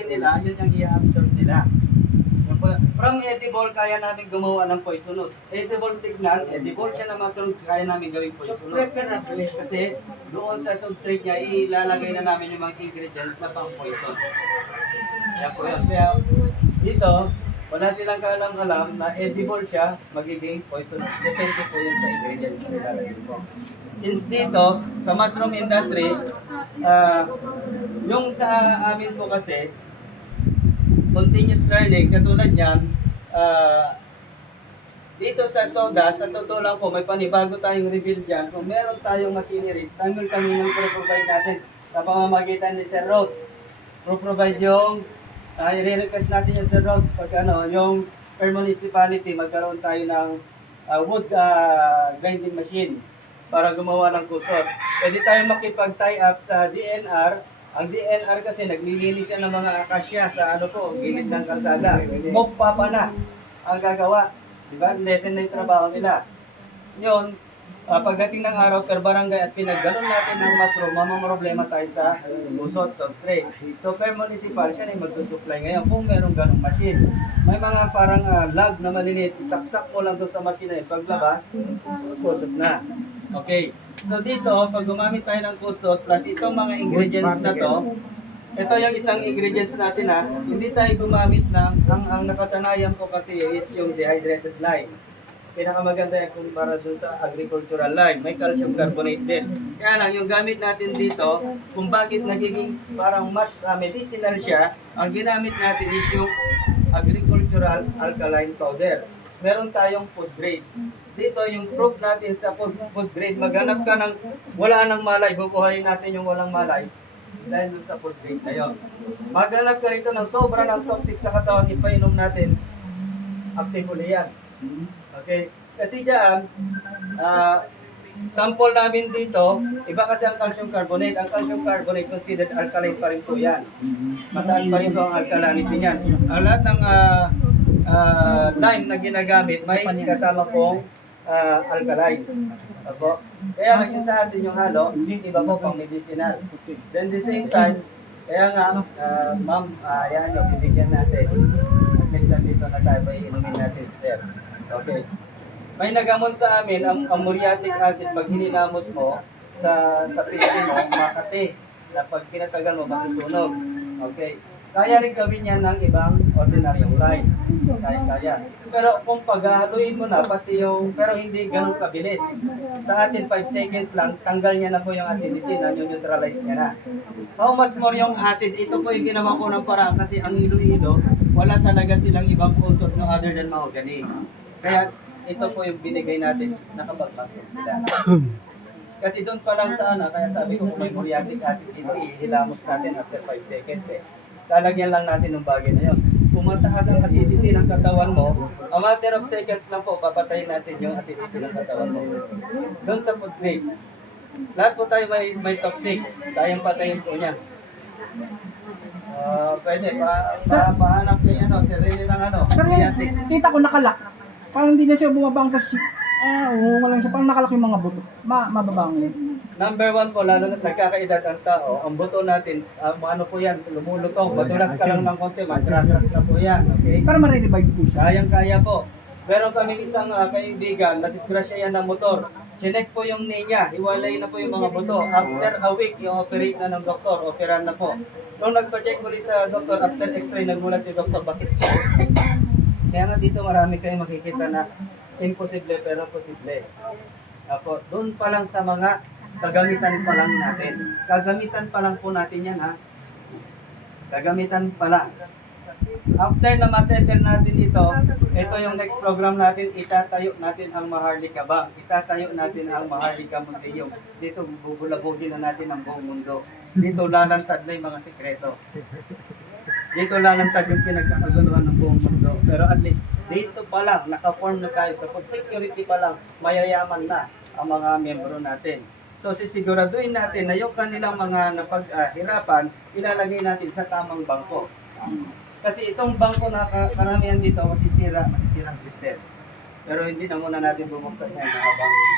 kakain nila, yun yung i-absorb nila. From edible, kaya namin gumawa ng poisonous. Edible tignan, edible siya na mushroom, kaya namin gawing poisonous. Kasi doon sa substrate niya, ilalagay na namin yung mga ingredients na pang poison. Kaya po yun. Kaya dito, wala silang kaalam-alam na edible siya, magiging poisonous. Depende po yun sa ingredients na ilalagay mo. Since dito, sa mushroom industry, yung sa amin po kasi, continuous learning, katulad yan, dito sa soda, sa totoo lang po, may panibago tayong reveal dyan. Kung meron tayong machineries, tanggol kami ng pro-provide natin sa pamamagitan ni Sir Rod. Pro-provide yung, i-request natin yung Sir Rod, pag yung per municipality, magkaroon tayo ng wood grinding machine para gumawa ng kusot. Pwede tayong makipag-tie up sa DNR. Ang DNR kasi naglilinis siya ng mga akasya sa gilid ng kalsada. Mokpapa na ang gagawa. Diba? Lesson na yung trabaho nila. Yun, pagdating ng araw per barangay at pinaggalon natin ng mushroom, mamamroblema tayo sa usot, substrate. So per municipal, siya na yung magsusupply ngayon kung merong ganong machine. May mga parang lag na maliliit, isaksak mo lang doon sa machine na yun. Paglabas, kusot na. Okay. So dito, pag gumamit tayo ng kustot, plus itong mga ingredients na to, ito yung isang ingredients natin hindi tayo gumamit ng, ang nakasanayan ko kasi is yung dehydrated lime. Pinakamaganda yan kumpara dun sa agricultural lime, may calcium carbonate din. Kaya lang, yung gamit natin dito, kung bakit nagiging parang mas medicinal siya, ang ginamit natin is yung agricultural alkaline powder. Meron tayong food grade. Dito yung proof natin sa food grade, maghanap ka ng wala nang malay, bubuhayin natin yung walang malay dahil dun sa food grade na yun. Maghanap ka rito ng sobra ng toxic sa katawan, ipainom natin, active uli yan. Okay? Kasi dyan, sample namin dito, iba kasi ang calcium carbonate. Ang calcium carbonate considered alkaline pa rin po yan. Mataas pa rin po ang alkalinity niyan. Ang lahat ng lime na ginagamit, may kasama pong alkaline. Apo. Kaya lang yung sa atin yung halo, iba po pang medicinal. Then the same time, kaya nga, ma'am, yan yung bibigyan natin. At least nandito na tayo, inumin natin, sir. Okay. May nagamon sa amin, ang muriatic acid, pag hininamos mo, sa pisngi mo, makati. Na pag pinatagal mo, masusunog. Okay. Kaya rin gawin yan ng ibang ordinaryong lime. Kaya. Pero kung paghaluin mo na, pati yung, pero hindi ganun kabilis. Sa atin, 5 seconds lang, tanggal niya na po yung acidity na, neutralize niya na. How much more yung acid? Ito po yung ginawa ko ng parang kasi ang Iloilo, wala talaga silang ibang usot no other than mahogany. Kaya ito po yung binigay natin, nakapagpasok sila. Kasi doon pa lang sa kaya sabi ko kung may muriatic acid dito, ihilamos natin after 5 seconds Lalagyan lang natin ng bagay na yun. Kung mataas ang acidity ng katawan mo, a matter of seconds lang po, papatayin natin yung acidity ng katawan mo. Doon sa food grade. Lahat po tayo may toxic. Kayang patayin po niya. Pwede, pahanap kayo sarili ng Sir, muriatic. kita ko nakalak. Parang hindi na siya bumabang kasi lang siya. Parang nakalak yung mga buto. Mababang yun. Number 1 po, lalo na nagkakaedad ang tao, ang buto natin, ano po yan, lumulutong, madulas ka lang ng konti, matrak-trak na po yan, okay? Para ma-revive po siya. Kayang-kaya po. Meron kaming isang kaibigan, na-disgrasya yan ng motor. Chinek po yung knee niya, hiwalay na po yung mga buto. After a week, i-operate na ng doktor, operan na po. Nung nagpa-check ulit sa doktor, after x-ray, nagulat si doktor, bakit? Kaya nga dito marami kayong makikita na imposible pero posible. Apo, doon pa lang sa mga kagamitan pa lang natin. Kagamitan pa lang po natin yan Kagamitan pa lang. After na ma-settle natin ito yung next program natin, itatayo natin ang Maharlika Bank. Itatayo natin ang Maharlika Museum. Dito bubulabugin na natin ang buong mundo. Dito lalantad na yung mga sekreto. Dito lalantad yung pinagkakaguluhan ng buong mundo. Pero at least, dito pa lang, naka-form na tayo. Sa food security pa lang, mayayaman na ang mga miyembro natin. So sisiguraduhin natin na yung kanilang mga napaghirapan, ilalagay natin sa tamang bangko. Kasi itong bangko na karamihan dito, masisirang kristal. Pero hindi na muna natin bumuksan yan mga bangko.